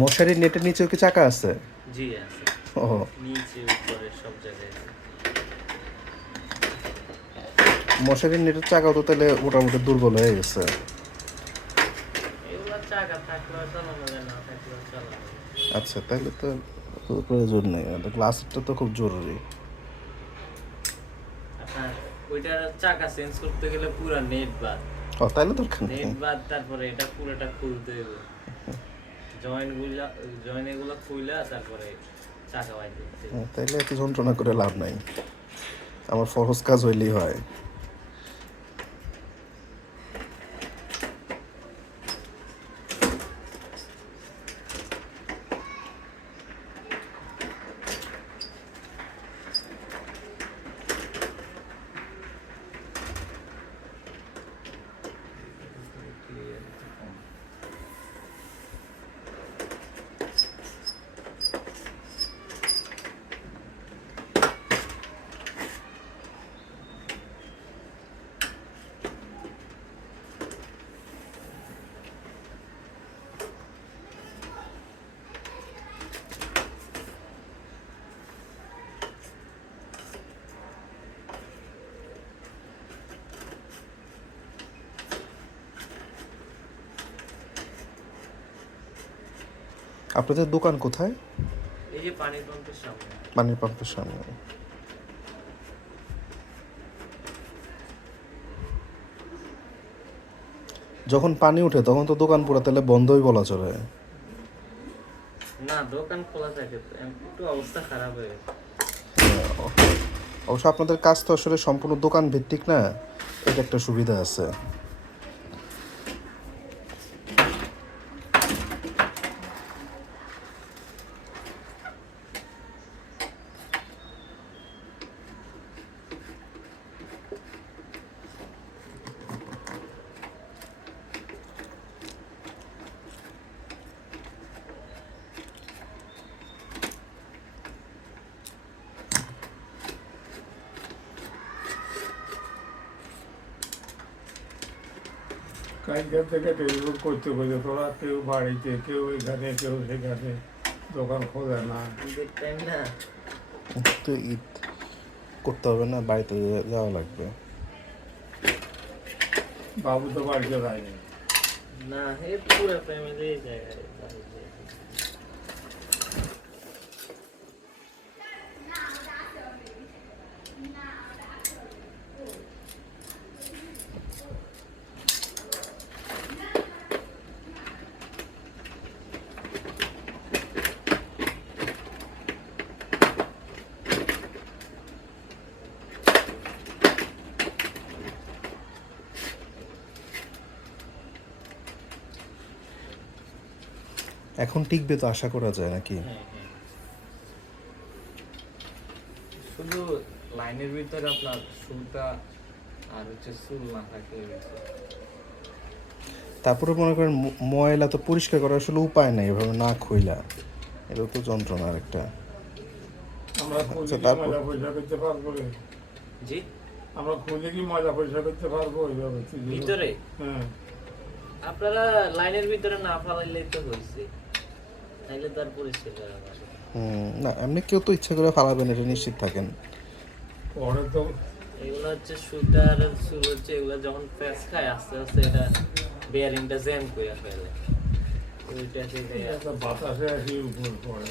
মশারির নেটের নিচেও কি চাকা আছে? জি আছে, ও নিচে উপরে সব জায়গায় আছে। মশারির নেটের চাকাও তো তাহলে মোটামুটি দুর্বল হয়ে গেছে। এগুলা চাকা থাকলেও চালানো যায়, না থাকলেও চালানো যায়। আচ্ছা, তাহলে তো প্রয়োজন নেই, গ্লাসটা তো খুব জরুরি। আপনার ওইটার চাকা চেঞ্জ করতে গেলে পুরা নেট বাদ, ও তাহলে দরকার নেই। নেট বাদ, তারপরে এটা পুরোটা খুলতে হবে, জয়েন এগুলো খুইলা তারপরে চাকা বাইর করতে হবে। তাইলে এত যন্ত্রণা করে লাভ নাই, আমার ফরজ কাজ হইলেই হয়। আপনাদের দোকান কোথায়? এই যে পানির পাম্পের সামনে। পানির পাম্পের সামনে। যখন পানি উঠে তখন তো দোকান পুরো তাহলে বন্ধই বলা চলে। না, দোকান খোলা থাকে, একটু অবস্থা খারাপ হয়ে গেছে। অবশ্য আপনাদের কাজ তো আসলে সম্পূর্ণ দোকান ভিত্তিক না, এটা একটা সুবিধা আছে। কালকে থেকে টেলিফোন করতে করতে তোরা কেউ বাড়িতে, কেউ এখানে, কেউ সেখানে, দোকান খোলে না। ঈদের টাইম না, তো ঈদ করতে হবে না, বাড়িতে যাওয়া লাগবে। বাবু তো বাড়িতে যায়নি। না এই পুরো ফ্যামিলি এই জায়গায় বাড়িতে। এখন টিকবে তো আশা করা যায় নাকি? হ্যাঁ, শুধু লাইনের ভিতরে আপনার সুতা আর হচ্ছে চুল না থাকে। তারপরে মনে করেন ময়লা তো পরিষ্কার করার আসলে উপায় নাই, এভাবে না খুইলা, এটা তো যন্ত্রণা একটা। আমরা খুঁজে আচ্ছা, কি তারপর মজা পয়সা করতে পারবো রে? জি, আমরা খুঁজে কি মজা পয়সা করতে পারবো ওইভাবে? ভিতরে হ্যাঁ, আপনারা লাইনের ভিতরে না ফালাইলেই তো হয়েছে, তাইলে তার পরিষ্কার করা যাবে। না এমনি কেউ তো ইচ্ছা করে ফালাবেন, এটা নিশ্চিত থাকেন। পরে তো এগুলো হচ্ছে সুতার চুল হচ্ছে, এগুলো যখন প্যাঁচ খায় আস্তে আস্তে এটা বেয়ারিংটা জ্যাম করে ফেলে, ওইটা থেকে একটা বাতাসে আসি উপর পড়ে।